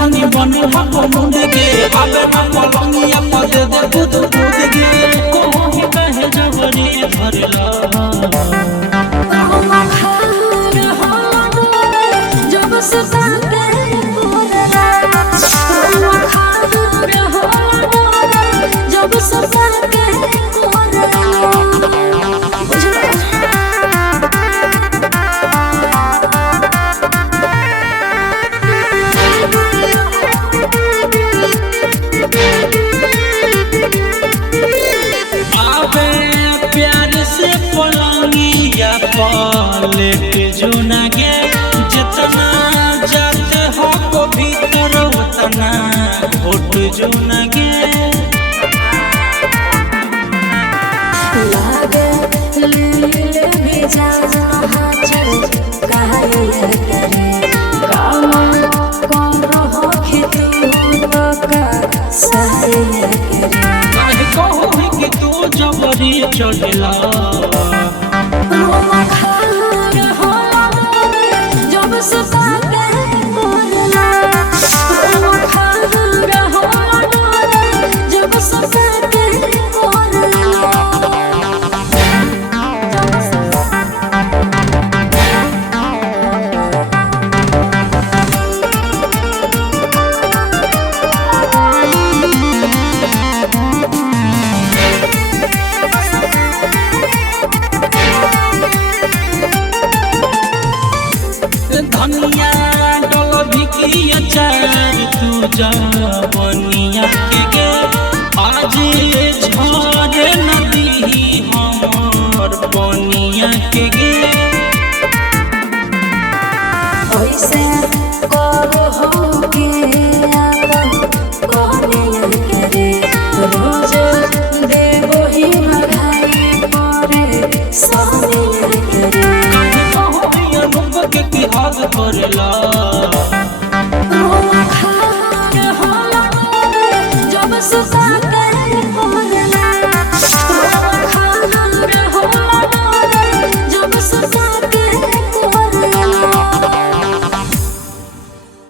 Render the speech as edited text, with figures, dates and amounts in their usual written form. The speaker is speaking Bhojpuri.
धनी बने हम मुंड के आबे ना पलंगिया मत दे खुद खुद के कोही कहे जबरी भरला जब से साथे बोलला जब से साथे लेट जो ना गे जितना जाते हो को भीतर उतना घोट जो ना गे लागे लीले भी जाना चल काहे करे काम करो खेती का सहे करे काहे कहो कि तू जबरी चढ़ला जब से साथे बोलला जब से साथे धनिया डल भिकी अचार तू जवनिया के गे आज